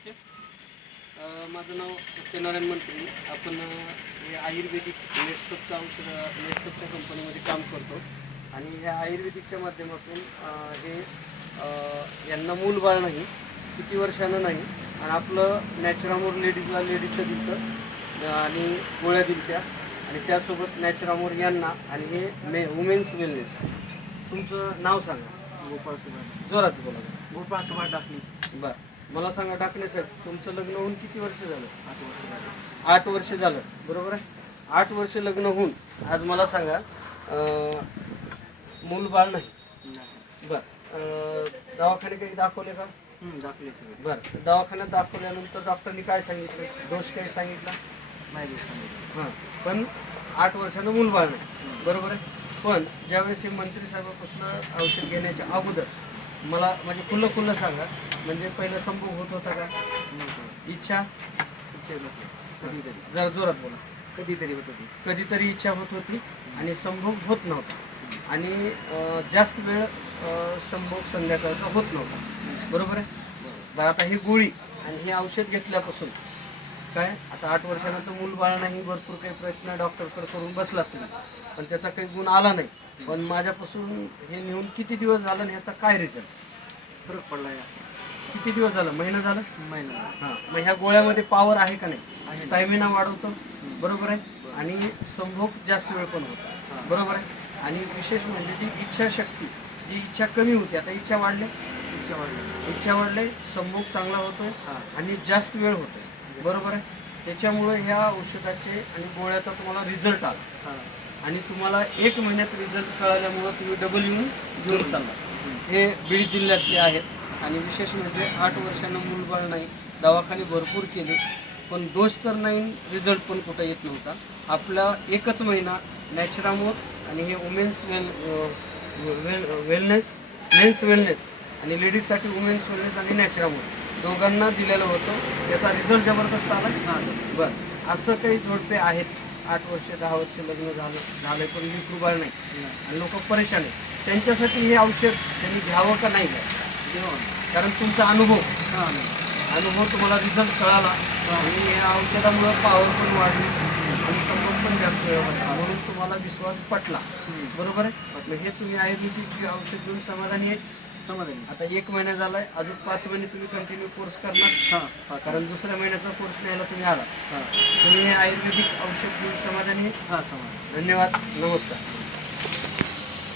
Okay. माझं नाव सत्यनारायण मंत्री. आपण हे आयुर्वेदिक नेटसपचं नेटसपच्या कंपनीमध्ये काम करतो आणि ह्या आयुर्वेदिकच्या माध्यमातून हे यांना मूलबाळ नाही, किती वर्षानं नाही, आणि आपलं नॅचरामोर लेडीजचं दिलतं आणि गोळ्या दिलत्या आणि त्यासोबत नॅचरामोर यांना आणि हे वुमेन्स वेलनेस. तुमचं नाव सांगा. गोपाळ सुभाष. जोरात बोला. गोपाळ सुभाष टाकली. बरं, मला सांगा टाकणे साहेब, तुमचं लग्न होऊन किती वर्ष झालं? 8 वर्ष झाली. 8 वर्ष झालं, बरोबर आहे. 8 वर्ष लग्न होऊन आज मला सांगा मूलबाळ नाही. बरं, दवाखाने काही दाखवले का? दाखले सगळे. बरं, दवाखान्यात दाखवल्यानंतर डॉक्टरनी काय सांगितलं? दोष काही सांगितला नाही दिवस सांगितलं. हां, पण 8 वर्षानं मूलबाळ नाही, बरोबर आहे. पण ज्यावेळेस हे मंत्री साहेबापासून औषध घेण्याच्या अगोदर मला म्हणजे खुल्लं सांगा, म्हणजे पहिलं संभोग होत होता का? इच्छा कधीतरी. जरा जोरात बोला. कधीतरी होत होती. कधीतरी इच्छा होत होती आणि संभोग होत नव्हता आणि जास्त वेळ संभोग संध्याकाळचा होत नव्हता, बरोबर आहे. बरं, आता ही गोळी आणि हे औषध घेतल्यापासून काय आता 8 वर्षानंतर मूलबाळ नाही, भरपूर काही प्रयत्न डॉक्टरकडे करून बसलात तुम्ही, पण त्याचा काही गुण आला नाही. पण माझ्यापासून हे नेऊन किती दिवस झालं आणि ह्याचा काय रिझल्ट? फरक पडला या. किती दिवस झालं? महिना झालं. महिना. हां, मग ह्या गोळ्यामध्ये पॉवर आहे का नाही? आहे. स्टॅमिना वाढवतो, बरोबर आहे, आणि संभोग जास्त वेळ पण होतो, बरोबर आहे. आणि विशेष म्हणजे जी इच्छाशक्ती, जी इच्छा कमी होती, आता इच्छा वाढली, इच्छा वाढले, संभोग चांगला होतोय आणि जास्त वेळ होतोय, बरोबर आहे. त्याच्यामुळे ह्या औषधाचे आणि गोळ्याचा तुम्हाला रिझल्ट आला आणि तुम्हाला 1 महिन्यात रिझल्ट कळाल्यामुळं तुम्ही डबल येऊन घेऊन चालला. हे बीड जिल्ह्यातले आहेत आणि विशेष म्हणजे 8 वर्षांना मूलबाळ नाही, दवाखाने भरपूर केले, पण दोष तर नाही, रिझल्ट पण कुठं येत नव्हता. आपला 1च महिना नॅचरामोर आणि हे वुमेन्स मेन्स वेलनेस आणि लेडीजसाठी वुमेन्स वेलनेस आणि नॅचरामोर दोघांना दिलेलं होतं. त्याचा रिझल्ट जबरदस्त आला. बरं, असं काही जोडपे आहेत 8 वर्ष 10 वर्ष लग्न झालं पण लेकरूबाळ नाही आणि लोक परेशान आहेत, त्यांच्यासाठी हे औषध त्यांनी घ्यावं का नाही घ्यावं? कारण तुमचा अनुभव तुम्हाला रिझल्ट कळाला आणि या औषधामुळं पॉवर पण वाढली आणि संभोग पण जास्त वेळ होता, म्हणून तुम्हाला विश्वास पटला, बरोबर आहे. मग हे तुम्ही आयुर्वेदिक औषध घेऊन समाधानी आहे? समाधानी. आता 1 महिना झालाय, अजून 5 महिने तुम्ही कंटिन्यू कोर्स करणार. कारण दुसऱ्या महिन्याचा कोर्स न्यायला तुम्ही आला. तुम्ही हे आयुर्वेदिक औषध घेऊन समाधानी आहे? समाधानी. धन्यवाद, नमस्कार.